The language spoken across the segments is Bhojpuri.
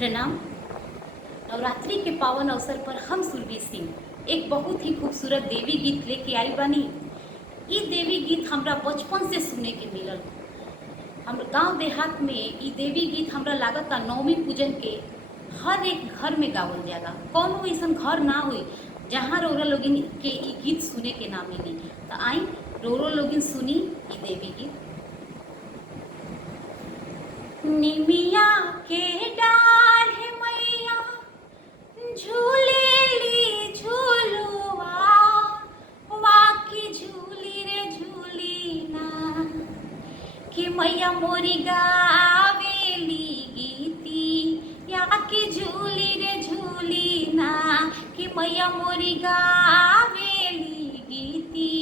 प्रणाम। नवरात्रि के पावन अवसर पर हम सुरभि सिंह एक बहुत ही खूबसूरत देवी गीत लेके आई बानी। ई देवी गीत हमरा बचपन से सुने के मिलल। हम गांव देहात में ई देवी गीत हमरा लागता नवमी पूजन के हर एक घर में गावल जाला। कौनो ऐसा घर ना हुई जहाँ रौरा लोगिन के ई गीत सुने के ना मिली। तो आई रौरो लोगिन सुनी ई देवी गीत। निमिया के डाढ़ मैया झूलेली झूलुआ, वाकी झूली रे झूली ना, कि मैया मोरी गावेली गीती, या की झूली रे झूली ना, कि मैया मोरी गावेली गीती,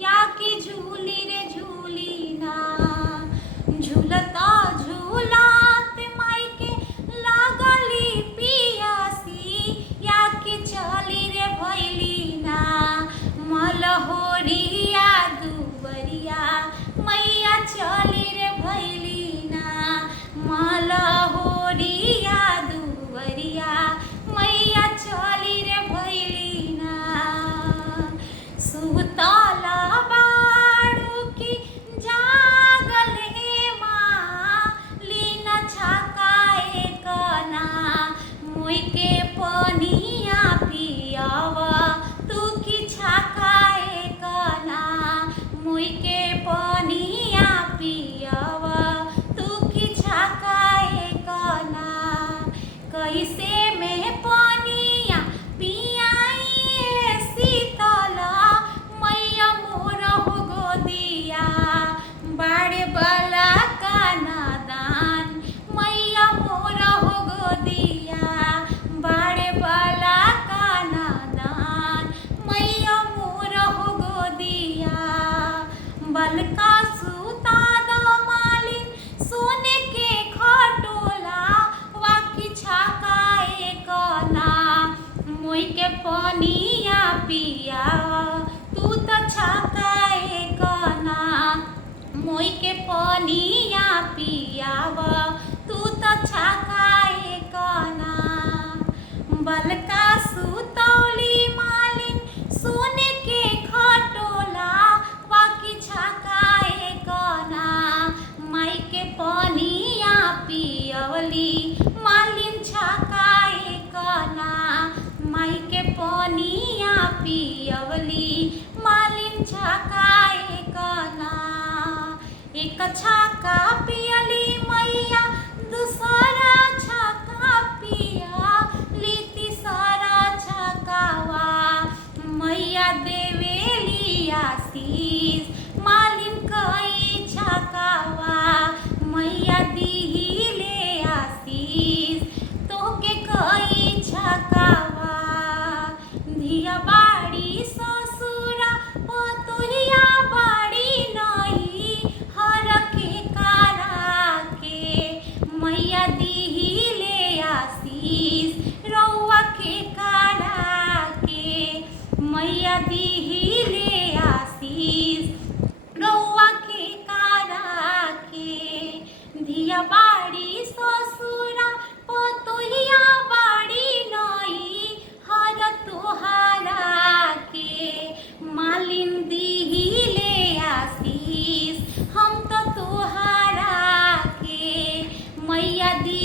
या की झूली रे झूली ना। झूलता झूलात माई के लागली पियासी, या के चली रे भैली ना, मलहोरिया दुबरिया मैया चली रे भैली ना, मलहोरिया दुबरिया मैया चली रे भैली ना। सुतला बाड़ू की जागल हे माँ, लीना छकाए कना, मोई के पनिया पियावा तू की छकाए कना, मोई के पनिया पियावा तू की छकाए कना। कैसे में पनिया पियाई शीतला मैया मोर हो गोदिया, बाड़े वाला का नादान मैया मोर हो गोदिया, बाड़े वाला का नादान मैया मोर हो गोदिया। बलका सूता दो मालिन सोने के खटोला, वाकी छकाए कना, मोई के पनिया पिया तू तो छकाए कना, मोई के पनिया पियावा तू तो छकाए कना। बलका सुतौली मालिन सोने के खटोला, वाकी छकाए कना, माई के पनिया पियवली मालिन छकाए कना, माई के पनिया पियवली मालिन छकाए कना। एक छक्का पियली मैया दूसरा छक्का पिया ली, तीसरा छक्कावा मैया देवेली आशीष, मालिन कई छक्कावा मैया दीले आशीष, तोके कई छक्कावा। धिया बाड़ी ससुरा पतुहिया बाड़ी नई, हर के कारा के मैया दीले आशीष, रौआ के कारा के मैया दीले आशीष, रौआ के कारा के। धिया बाड़ी ससुरा पतुहिया बाड़ी नई, हर तोहारा के मालिन दीले आशीष, हम तो तोहारा के मैया दी